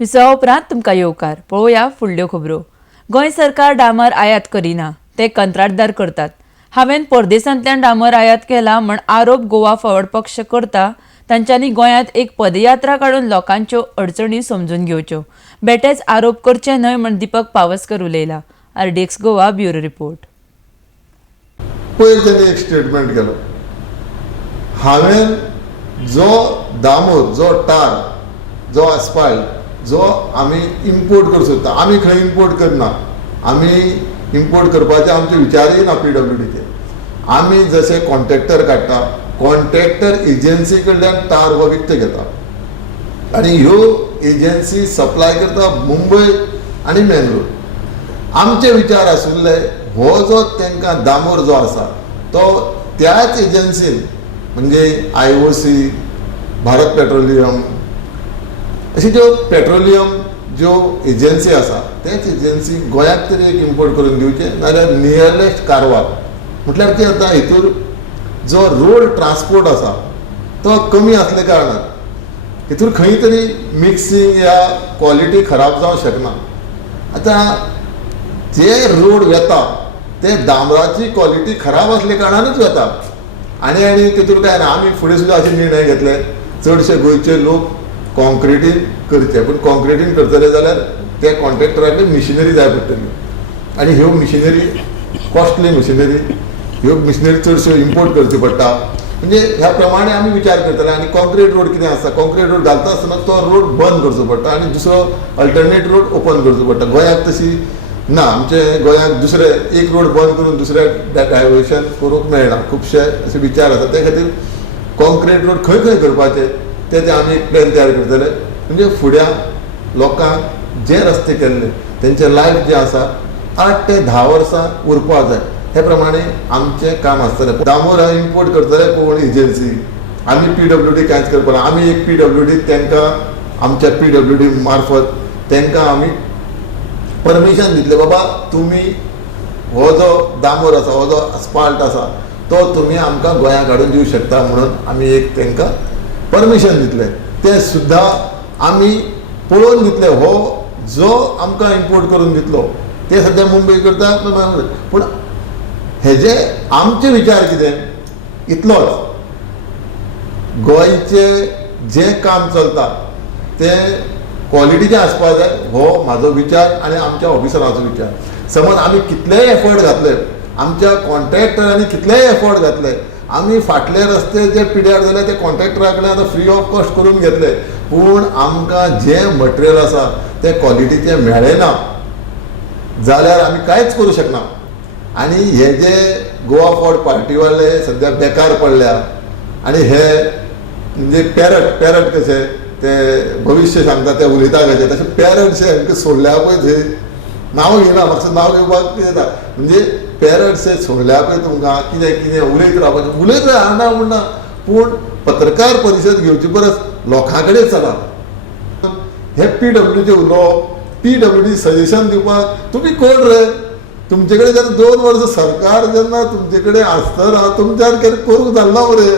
विसवा उपरांत तुमकां येवकार पळोवया फुडल्यो खबरो। गोंय सरकार डांबर आयात करिना, ते कंत्राटदार करतात। हांवें परदेसांतल्यान डांबर आयात केला म्हण आरोप गोवा फॉरवर्ड पक्ष करता तांच्यांनी गोंयांत एक पदयात्रा काडून लोकांच्यो अडचणी समजून घेवच्यो। बेटेच आरोप करचे न्हय म्हण दीपक पावसकर उलयला। RDX Goa bureau report. पयर ताणें एक स्टेटमेंट केलो, हांवें जो दामोर, जो टार, जो एस्फाल्ट जो आमी इम्पोर्ट करूंक सोदता, आमी खंय इम्पोर्ट करना, आमी इम्पोर्ट करपाचे आमचे विचारय ना PWDचे। आमी जशे कॉन्ट्रॅक्टर काडटा, कॉन्ट्रॅक्टर एजन्सी कडल्यान टार हो विकत घेता आनी ह्यो एजन्सी सप्लाय करता मुंबय आनी मेंगलोर। आमचे विचार आशिल्ले हो जो तांकां दामोर जो आसा तो त्याच एजन्सीन म्हणजे IOC, भारत पेट्रोलियम अशी ज्यो पेट्रोलियम ज्यो एजन्सी आसा तेच एजन्सी गोंयाक तरी एक इम्पोर्ट करून दिवचे, नाजाल्यार नियरेस्ट कारवार। म्हटल्यार कितें जाता, हितूर जो रोड ट्रान्सपोर्ट आसा तो कमी आसले कारणान हितूर खंय तरी मिक्सिंग या क्वॉलिटी खराब जावंक शकना। आतां जे रोड वेता ते डांबराची क्वॉलिटी खराब असले कारणानूच वेता आनी तितूर काय ना। आमी फुडें सुद्दां अशे निर्णय घेतले, चडशे गोंयचे लोक कॉन्क्रिटीन करचे, पूण कॉन्क्रिटीन करतले जाल्यार त्या कॉन्ट्रॅक्टराक मिशिनरी जाय पडटली आनी ह्यो मिशिनरी कॉस्टली मिशिनरी, ह्यो मिशिनरी चडश्यो इम्पोर्ट करच्यो पडटा। म्हणजे ह्या प्रमाणे आमी विचार करतले आनी कॉन्क्रीट रोड कितें आसता, कॉन्क्रीट रोड घालता आसतना तो रोड बंद करचो पडटा आनी दुसरो अल्टरनेट रोड ओपन करचो पडटा। गोंयाक तशी ना, आमचे गोंयाक दुसरे एक रोड बंद करून दुसऱ्या डायवर्शन करूंक मेळना। खुबशे असे विचार आसा, ते खातीर कॉन्क्रीट रोड खंय खंय करपाचे ते आमी एक प्लॅन तयार करतले। म्हणजे फुड्या लोकांक जे रस्ते केल्ले तेंचे लायफ जे आसा 8 ते 10 वर्सां उरपाक जाय, हे प्रमाणे आमचें काम आसतलें। दामोर इम्पोर्ट करतले कोण एजन्सी, आमी PWD कांयच करपा ना। आमी एक PWD तांकां आमच्या PWD मार्फत तांकां आमी परमिशन दितले, बाबा तुमी हो जो दामोर आसा, हो जो एस्फाल्ट आसा तो तुमी आमकां गोंयांत हाडून दिवंक शकता म्हणून आमी एक तांकां परमिशन दितले। ते सुद्दां आमी पळोवन दितले, हो जो आमकां इम्पोर्ट करून दितलो ते सद्या मुंबय करता, पूण हेजे आमचे विचार कितें इतलोच, गोंयचे जे काम चलता तें क्वॉलिटीचें आसपाक जाय, हो म्हाजो विचार आनी आमच्या ऑफिसरांचो विचार। समज आमी कितलेय एफर्ट घातले, आमच्या कॉन्ट्रॅक्टरांनी कितलेय एफर्ट घातले, आमी फाटले रस्ते जे पिड्यार जाले ते कॉन्ट्रॅक्टरा कडल्यान आतां फ्री ऑफ कॉस्ट करून घेतले, पूण आमकां जे मटेरियल आसा ते क्वॉलिटीचें मेळ्ळें ना जाल्यार आमी कांयच करूं शकना। आनी हे जे गोवा फॉर्ड पार्टीवाले सद्या बेकार पडल्या आनी हे म्हणजे पॅरट कशे ते भविश्य सांगता ते उलयता कशे, तशे पॅरट्स हांकां सोडल्या पळय थंय नांव घेयना, म्हाका नांव घेवपाक कितें जाता म्हणजे पॅरट्स सोडल्या पळय तुमकां कितें कितें उलयत रावपाचें, उलयत रावना म्हणना, पूण पत्रकार परिशद घेवचे परस लोकां कडेन चला। हे PWDचे उलोवप, PWD सजेशन दिवपाक तुमी कोण रे? तुमचे कडेन जेन्ना 2 वर्सां सरकार जेन्ना तुमचे कडेन आसतना तुमच्यान कितें करूंक जालना मरे।